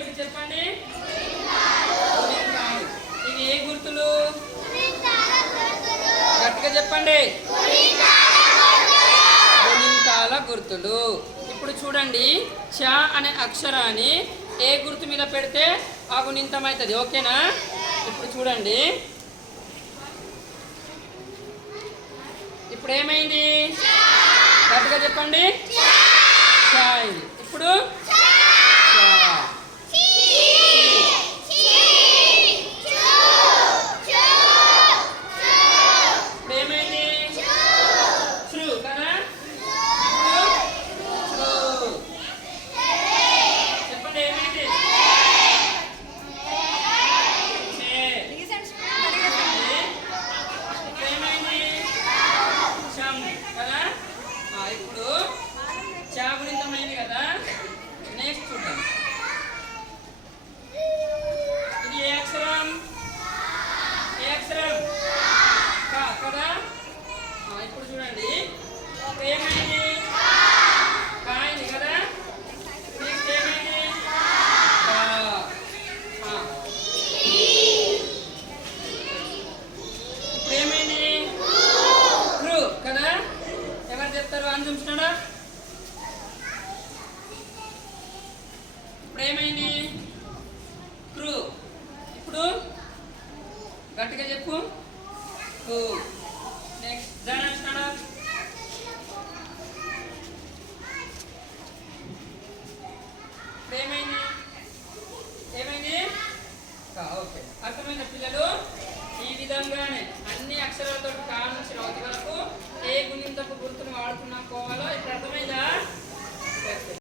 ఏమిటి చెప్పండి? ఇవి ఏ గుర్తులు? గట్టిగా చెప్పండి. గుణింతాల గుర్తులు. ఇప్పుడు చూడండి, చ అనే అక్షరాన్ని ఏ గుర్తు మీద పెడితే ఆ గుణింతం అవుతుంది. ఓకేనా? ఇప్పుడు చూడండి, ఇప్పుడు ఏమైంది? గట్టిగా చెప్పండి. చ అయింది.